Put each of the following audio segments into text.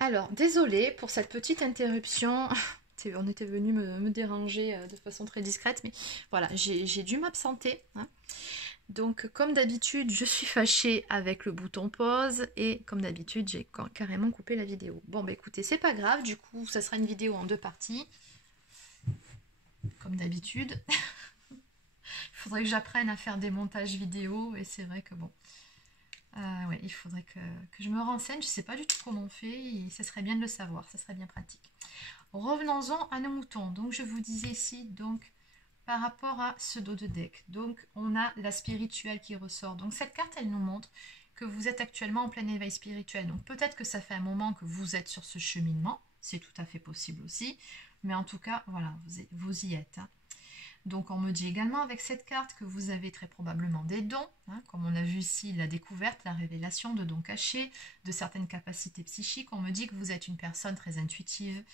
Alors, désolée pour cette petite interruption. On était venu me déranger de façon très discrète, mais voilà, j'ai dû m'absenter, hein. Donc, comme d'habitude, je suis fâchée avec le bouton pause et comme d'habitude, j'ai carrément coupé la vidéo. Bon, bah écoutez, c'est pas grave, du coup, ça sera une vidéo en deux parties, comme d'habitude. Il faudrait que j'apprenne à faire des montages vidéo et c'est vrai que bon, ouais, il faudrait que je me renseigne. Je sais pas du tout comment on fait et ça serait bien de le savoir, ça serait bien pratique. Revenons-en à nos moutons. Donc, je vous disais ici, donc, par rapport à ce dos de deck. Donc, on a la spirituelle qui ressort. Donc, cette carte, elle nous montre que vous êtes actuellement en plein éveil spirituel. Donc, peut-être que ça fait un moment que vous êtes sur ce cheminement. C'est tout à fait possible aussi. Mais en tout cas, voilà, vous y êtes, hein. Donc, on me dit également avec cette carte que vous avez très probablement des dons, hein, comme on a vu ici, la découverte, la révélation de dons cachés, de certaines capacités psychiques. On me dit que vous êtes une personne très intuitive.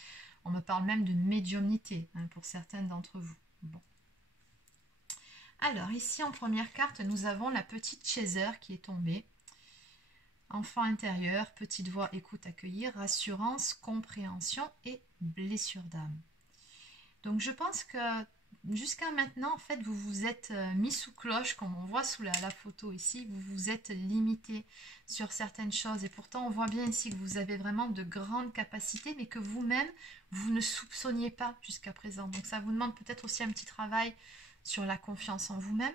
On me parle même de médiumnité, hein, pour certaines d'entre vous. Bon. Alors, ici, en première carte, nous avons la petite Chaser qui est tombée. Enfant intérieur, petite voix, écoute, accueillir, rassurance, compréhension et blessure d'âme. Donc, je pense que jusqu'à maintenant, en fait, vous vous êtes mis sous cloche, comme on voit sous la photo ici, vous vous êtes limité sur certaines choses. Et pourtant, on voit bien ici que vous avez vraiment de grandes capacités, mais que vous-même, vous ne soupçonniez pas jusqu'à présent. Donc, ça vous demande peut-être aussi un petit travail sur la confiance en vous-même.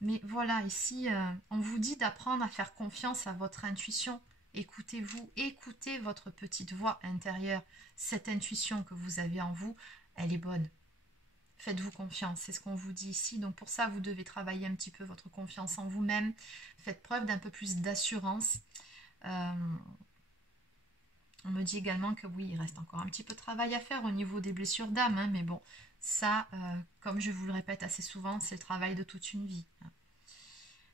Mais voilà, ici, on vous dit d'apprendre à faire confiance à votre intuition. Écoutez-vous, écoutez votre petite voix intérieure. Cette intuition que vous avez en vous, elle est bonne. Faites-vous confiance, c'est ce qu'on vous dit ici. Donc pour ça, vous devez travailler un petit peu votre confiance en vous-même. Faites preuve d'un peu plus d'assurance. On me dit également que oui, il reste encore un petit peu de travail à faire au niveau des blessures d'âme, hein, mais bon, ça, comme je vous le répète assez souvent, c'est le travail de toute une vie, hein.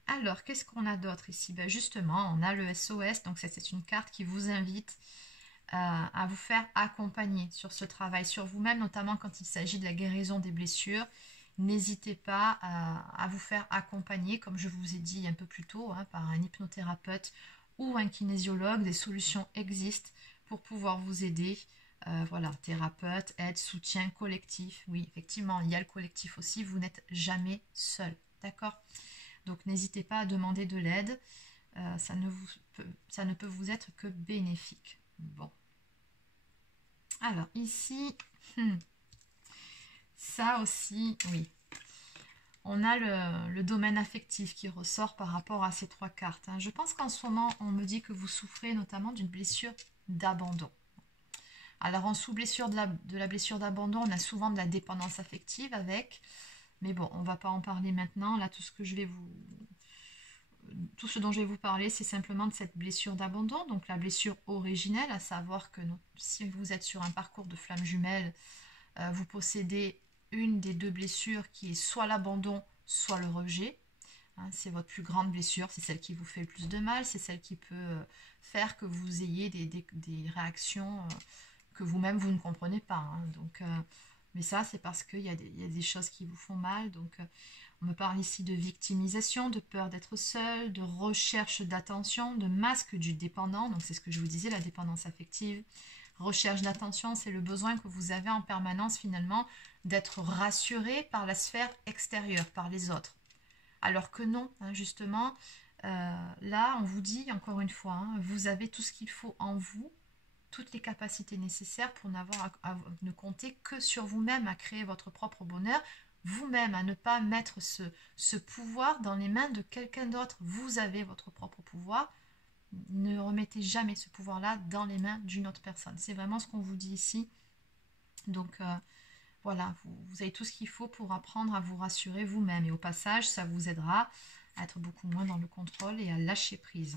Alors, qu'est-ce qu'on a d'autre ici? Ben justement, on a le SOS, donc c'est une carte qui vous invite à vous faire accompagner sur ce travail sur vous-même, notamment quand il s'agit de la guérison des blessures. N'hésitez pas à vous faire accompagner, comme je vous ai dit un peu plus tôt, hein, par un hypnothérapeute ou un kinésiologue. Des solutions existent pour pouvoir vous aider. Voilà, thérapeute, aide, soutien collectif. Oui, effectivement, il y a le collectif aussi. Vous n'êtes jamais seul, d'accord? Donc, n'hésitez pas à demander de l'aide. Ça ne peut vous être que bénéfique. Bon. Alors, ici, ça aussi, oui. On a le domaine affectif qui ressort par rapport à ces trois cartes, hein. Je pense qu'en ce moment, on me dit que vous souffrez notamment d'une blessure d'abandon. Alors, en sous-blessure de la blessure d'abandon, on a souvent de la dépendance affective avec. Mais bon, on ne va pas en parler maintenant. Là, tout ce dont je vais vous parler, c'est simplement de cette blessure d'abandon, donc la blessure originelle, à savoir que si vous êtes sur un parcours de flamme jumelle, vous possédez une des deux blessures qui est soit l'abandon, soit le rejet, hein. C'est votre plus grande blessure, c'est celle qui vous fait le plus de mal, c'est celle qui peut faire que vous ayez des réactions que vous-même vous ne comprenez pas, hein. Donc, mais ça, c'est parce qu'il y a des choses qui vous font mal. Donc, on me parle ici de victimisation, de peur d'être seul, de recherche d'attention, de masque du dépendant. Donc, c'est ce que je vous disais, la dépendance affective. Recherche d'attention, c'est le besoin que vous avez en permanence, finalement, d'être rassuré par la sphère extérieure, par les autres. Alors que non, hein, justement, là, on vous dit, encore une fois, hein, vous avez tout ce qu'il faut en vous, toutes les capacités nécessaires pour ne compter que sur vous-même, à créer votre propre bonheur, vous-même, à ne pas mettre ce pouvoir dans les mains de quelqu'un d'autre. Vous avez votre propre pouvoir. Ne remettez jamais ce pouvoir-là dans les mains d'une autre personne. C'est vraiment ce qu'on vous dit ici. Donc, voilà, vous avez tout ce qu'il faut pour apprendre à vous rassurer vous-même. Et au passage, ça vous aidera à être beaucoup moins dans le contrôle et à lâcher prise.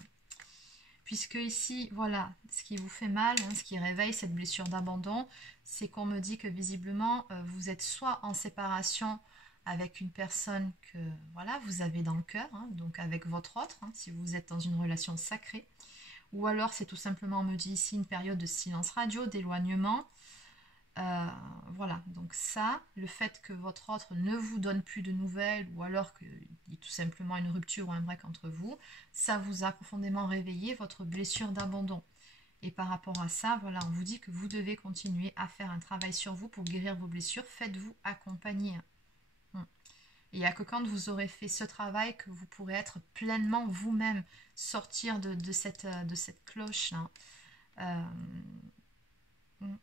Puisque ici, voilà, ce qui vous fait mal, hein, ce qui réveille cette blessure d'abandon, c'est qu'on me dit que visiblement, vous êtes soit en séparation avec une personne que voilà, vous avez dans le cœur, hein, donc avec votre autre, hein, si vous êtes dans une relation sacrée, ou alors c'est tout simplement, on me dit ici, une période de silence radio, d'éloignement. Voilà, donc ça, le fait que votre autre ne vous donne plus de nouvelles ou alors qu'il y ait tout simplement une rupture ou un break entre vous, ça vous a profondément réveillé votre blessure d'abandon. Et par rapport à ça, voilà, on vous dit que vous devez continuer à faire un travail sur vous pour guérir vos blessures. Faites-vous accompagner. Et il n'y a que quand vous aurez fait ce travail que vous pourrez être pleinement vous-même, sortir de cette cloche-là.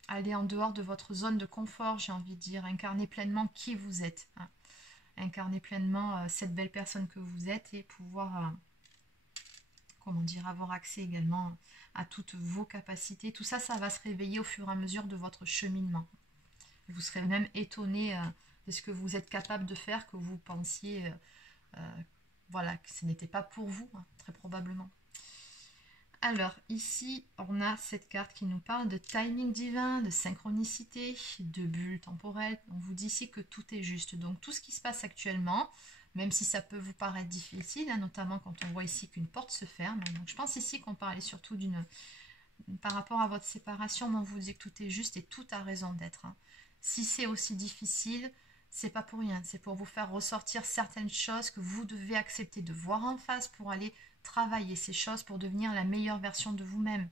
Aller en dehors de votre zone de confort, j'ai envie de dire. Incarner pleinement qui vous êtes. Incarner pleinement cette belle personne que vous êtes et pouvoir, comment dire, avoir accès également à toutes vos capacités. Tout ça, ça va se réveiller au fur et à mesure de votre cheminement. Vous serez même étonné de ce que vous êtes capable de faire, que vous pensiez, voilà, que ce n'était pas pour vous, très probablement. Alors, ici, on a cette carte qui nous parle de timing divin, de synchronicité, de bulle temporelle. On vous dit ici que tout est juste. Donc, tout ce qui se passe actuellement, même si ça peut vous paraître difficile, notamment quand on voit ici qu'une porte se ferme. Donc, je pense ici qu'on parlait surtout par rapport à votre séparation, mais on vous dit que tout est juste et tout a raison d'être. Si c'est aussi difficile, c'est pas pour rien. C'est pour vous faire ressortir certaines choses que vous devez accepter de voir en face pour aller travailler ces choses pour devenir la meilleure version de vous-même.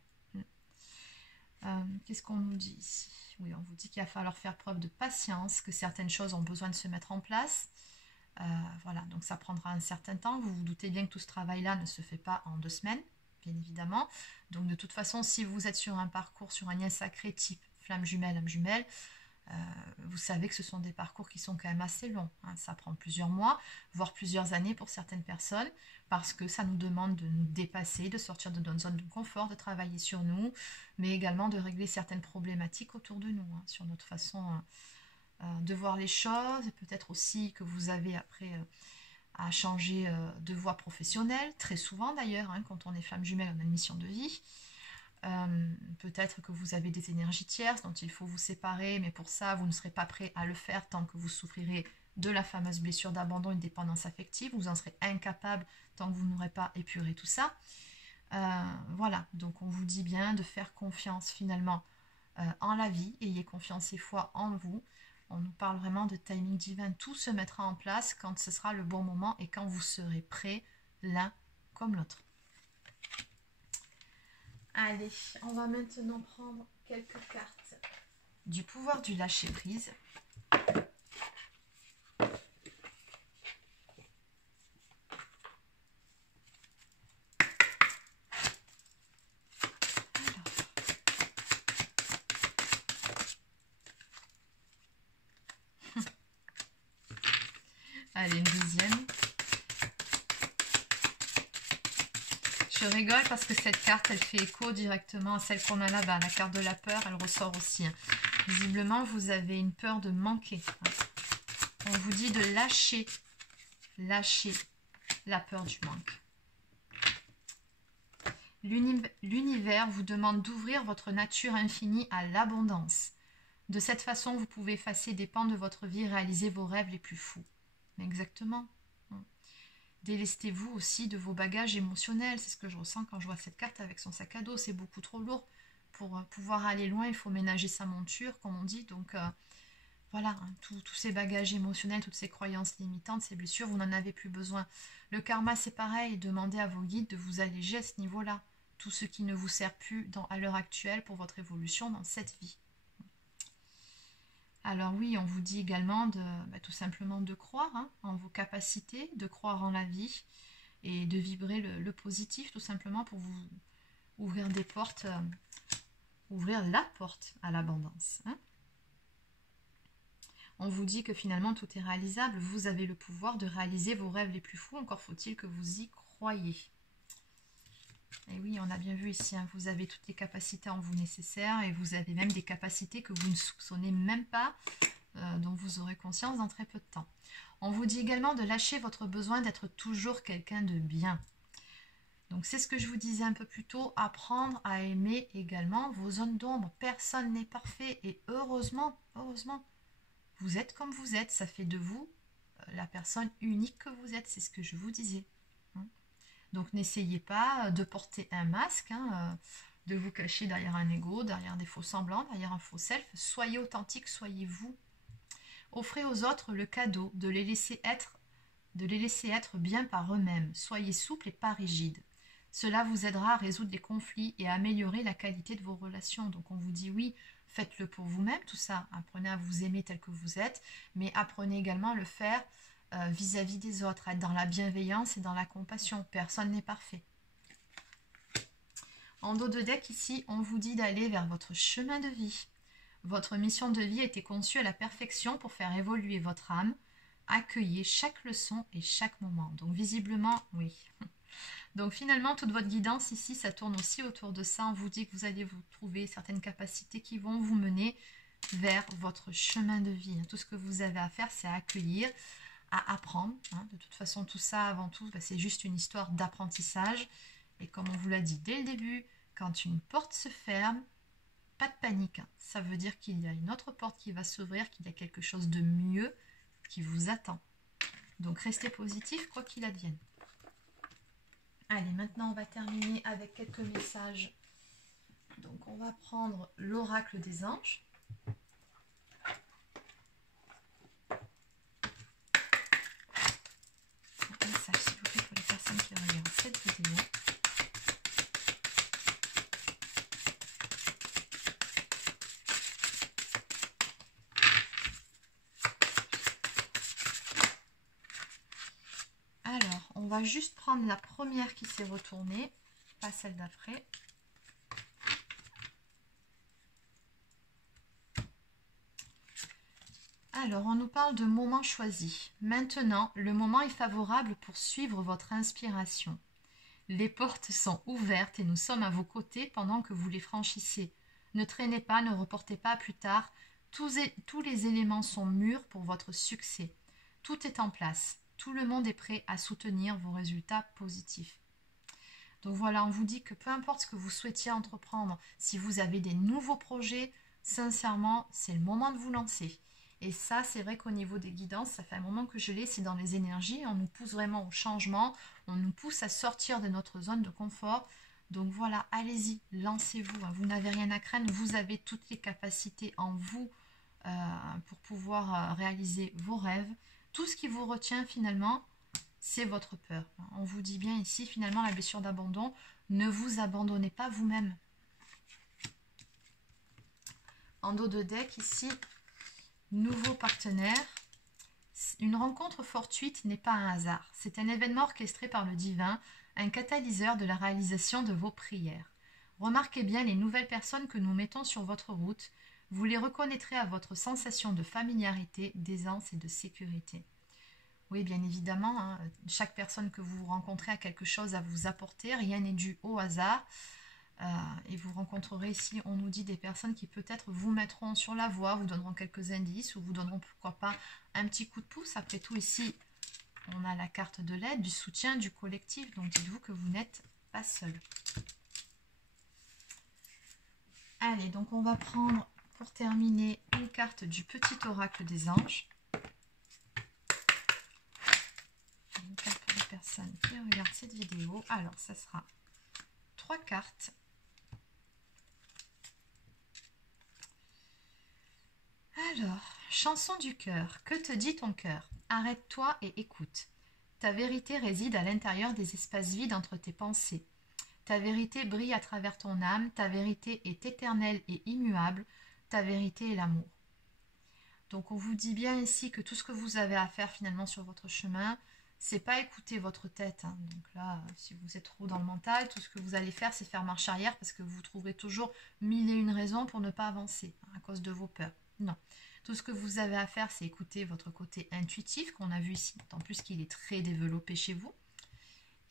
Qu'est-ce qu'on nous dit ici? Oui, on vous dit qu'il va falloir faire preuve de patience, que certaines choses ont besoin de se mettre en place. Voilà, donc ça prendra un certain temps. Vous vous doutez bien que tout ce travail-là ne se fait pas en 2 semaines, bien évidemment. Donc de toute façon, si vous êtes sur un parcours, sur un lien sacré type flamme jumelle, âme jumelle, vous savez que ce sont des parcours qui sont quand même assez longs. Ça prend plusieurs mois, voire plusieurs années pour certaines personnes, parce que ça nous demande de nous dépasser, de sortir de notre zone de confort, de travailler sur nous, mais également de régler certaines problématiques autour de nous, sur notre façon de voir les choses, et peut-être aussi que vous avez après à changer de voie professionnelle, très souvent d'ailleurs, quand on est flamme jumelle, on a une mission de vie. Peut-être que vous avez des énergies tierces dont il faut vous séparer, mais pour ça, vous ne serez pas prêt à le faire tant que vous souffrirez de la fameuse blessure d'abandon et de dépendance affective. Vous en serez incapable tant que vous n'aurez pas épuré tout ça. Voilà, donc on vous dit bien de faire confiance finalement en la vie. Ayez confiance et foi en vous. On nous parle vraiment de timing divin. Tout se mettra en place quand ce sera le bon moment et quand vous serez prêts l'un comme l'autre. Allez, on va maintenant prendre quelques cartes du pouvoir du lâcher-prise. Allez, une deuxième. Je rigole parce que cette carte, elle fait écho directement à celle qu'on a là-bas. La carte de la peur, elle ressort aussi. Visiblement, vous avez une peur de manquer. On vous dit de lâcher la peur du manque. L'univers vous demande d'ouvrir votre nature infinie à l'abondance. De cette façon, vous pouvez effacer des pans de votre vie et réaliser vos rêves les plus fous. Exactement. Délestez-vous aussi de vos bagages émotionnels. C'est ce que je ressens quand je vois cette carte avec son sac à dos. C'est beaucoup trop lourd. Pour pouvoir aller loin, il faut ménager sa monture, comme on dit. Donc voilà, tous ces bagages émotionnels, toutes ces croyances limitantes, ces blessures, vous n'en avez plus besoin. Le karma, c'est pareil. Demandez à vos guides de vous alléger à ce niveau-là. Tout ce qui ne vous sert plus à l'heure actuelle pour votre évolution dans cette vie. Alors oui, on vous dit également tout simplement de croire en vos capacités, de croire en la vie et de vibrer le positif tout simplement pour vous ouvrir des portes, ouvrir la porte à l'abondance. On vous dit que finalement tout est réalisable, vous avez le pouvoir de réaliser vos rêves les plus fous, encore faut-il que vous y croyez. Et oui, on a bien vu ici, vous avez toutes les capacités en vous nécessaires et vous avez même des capacités que vous ne soupçonnez même pas, dont vous aurez conscience dans très peu de temps. On vous dit également de lâcher votre besoin d'être toujours quelqu'un de bien. Donc c'est ce que je vous disais un peu plus tôt, apprendre à aimer également vos zones d'ombre. Personne n'est parfait et heureusement, vous êtes comme vous êtes, ça fait de vous la personne unique que vous êtes, c'est ce que je vous disais. Donc n'essayez pas de porter un masque, de vous cacher derrière un ego, derrière des faux semblants, derrière un faux self. Soyez authentique, soyez vous. Offrez aux autres le cadeau de les laisser être bien par eux-mêmes. Soyez souple et pas rigide. Cela vous aidera à résoudre les conflits et à améliorer la qualité de vos relations. Donc on vous dit oui, faites-le pour vous-même, tout ça. Apprenez à vous aimer tel que vous êtes, mais apprenez également à le faire vis-à-vis des autres, être dans la bienveillance et dans la compassion. Personne n'est parfait. En dos de deck ici, on vous dit d'aller vers votre chemin de vie. Votre mission de vie a été conçue à la perfection pour faire évoluer votre âme. Accueillez chaque leçon et chaque moment. Donc visiblement, oui. Donc finalement, toute votre guidance ici, ça tourne aussi autour de ça. On vous dit que vous allez vous trouver certaines capacités qui vont vous mener vers votre chemin de vie. Tout ce que vous avez à faire, c'est à accueillir, à apprendre. De toute façon, tout ça, avant tout, c'est juste une histoire d'apprentissage. Et comme on vous l'a dit dès le début, quand une porte se ferme, pas de panique. Ça veut dire qu'il y a une autre porte qui va s'ouvrir, qu'il y a quelque chose de mieux qui vous attend. Donc restez positif, quoi qu'il advienne. Allez, maintenant on va terminer avec quelques messages. Donc on va prendre l'oracle des anges. Un message s'il vous plaît pour les personnes qui regardent cette vidéo. Alors, on va juste prendre la première qui s'est retournée, pas celle d'après. Alors, on nous parle de moment choisi. Maintenant, le moment est favorable pour suivre votre inspiration. Les portes sont ouvertes et nous sommes à vos côtés pendant que vous les franchissez. Ne traînez pas, ne reportez pas à plus tard. Tous les éléments sont mûrs pour votre succès. Tout est en place. Tout le monde est prêt à soutenir vos résultats positifs. Donc voilà, on vous dit que peu importe ce que vous souhaitiez entreprendre, si vous avez des nouveaux projets, sincèrement, c'est le moment de vous lancer. Et ça, c'est vrai qu'au niveau des guidances, ça fait un moment que je l'ai, c'est dans les énergies, on nous pousse vraiment au changement, on nous pousse à sortir de notre zone de confort. Donc voilà, allez-y, lancez-vous, vous n'avez rien à craindre, vous avez toutes les capacités en vous pour pouvoir réaliser vos rêves. Tout ce qui vous retient finalement, c'est votre peur. On vous dit bien ici, finalement, la blessure d'abandon, ne vous abandonnez pas vous-même. En dos de deck, ici, nouveau partenaire. Une rencontre fortuite n'est pas un hasard. C'est un événement orchestré par le divin, un catalyseur de la réalisation de vos prières. Remarquez bien les nouvelles personnes que nous mettons sur votre route. Vous les reconnaîtrez à votre sensation de familiarité, d'aisance et de sécurité. Oui, bien évidemment, chaque personne que vous rencontrez a quelque chose à vous apporter. Rien n'est dû au hasard. Et vous rencontrerez ici, on nous dit, des personnes qui peut-être vous mettront sur la voie, vous donneront quelques indices ou vous donneront pourquoi pas un petit coup de pouce. Après tout, ici, on a la carte de l'aide, du soutien, du collectif. Donc dites-vous que vous n'êtes pas seul. Allez, donc on va prendre pour terminer une carte du petit oracle des anges. Une carte pour les personnes qui regardent cette vidéo. Alors, ça sera 3 cartes. Alors, chanson du cœur. Que te dit ton cœur? Arrête-toi et écoute. Ta vérité réside à l'intérieur des espaces vides entre tes pensées. Ta vérité brille à travers ton âme. Ta vérité est éternelle et immuable. Ta vérité est l'amour. Donc, on vous dit bien ici que tout ce que vous avez à faire finalement sur votre chemin, c'est pas écouter votre tête. Donc là, si vous êtes trop dans le mental, tout ce que vous allez faire, c'est faire marche arrière parce que vous trouverez toujours 1001 raisons pour ne pas avancer à cause de vos peurs. Non. Tout ce que vous avez à faire, c'est écouter votre côté intuitif qu'on a vu ici, en plus qu'il est très développé chez vous.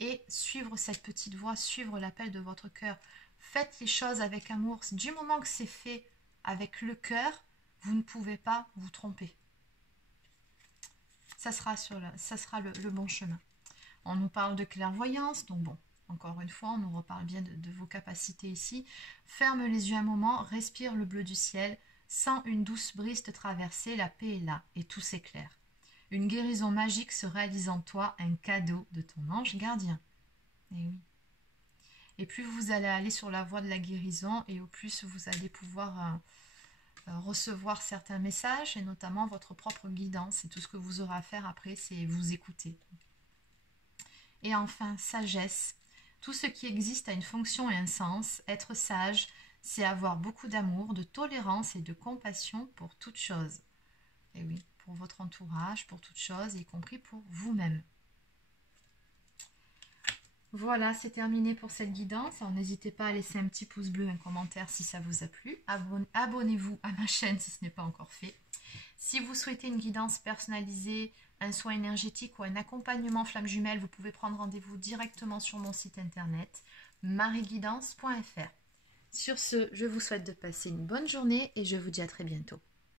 Et suivre cette petite voix, suivre l'appel de votre cœur. Faites les choses avec amour. Du moment que c'est fait avec le cœur, vous ne pouvez pas vous tromper. Ça sera le bon chemin. On nous parle de clairvoyance, donc bon, encore une fois, on nous reparle bien de vos capacités ici. Ferme les yeux un moment, respire le bleu du ciel. Sens une douce brise te traverser, la paix est là et tout s'éclaire. Une guérison magique se réalise en toi, un cadeau de ton ange gardien. Et oui. Et plus vous allez aller sur la voie de la guérison, et au plus vous allez pouvoir recevoir certains messages, et notamment votre propre guidance. Et tout ce que vous aurez à faire après, c'est vous écouter. Et enfin, sagesse. Tout ce qui existe a une fonction et un sens. Être sage, c'est avoir beaucoup d'amour, de tolérance et de compassion pour toute chose. Et oui, pour votre entourage, pour toute chose, y compris pour vous-même. Voilà, c'est terminé pour cette guidance. Alors, n'hésitez pas à laisser un petit pouce bleu, un commentaire si ça vous a plu. Abonnez-vous à ma chaîne si ce n'est pas encore fait. Si vous souhaitez une guidance personnalisée, un soin énergétique ou un accompagnement flamme jumelle, vous pouvez prendre rendez-vous directement sur mon site internet marieguidance.fr. Sur ce, je vous souhaite de passer une bonne journée et je vous dis à très bientôt.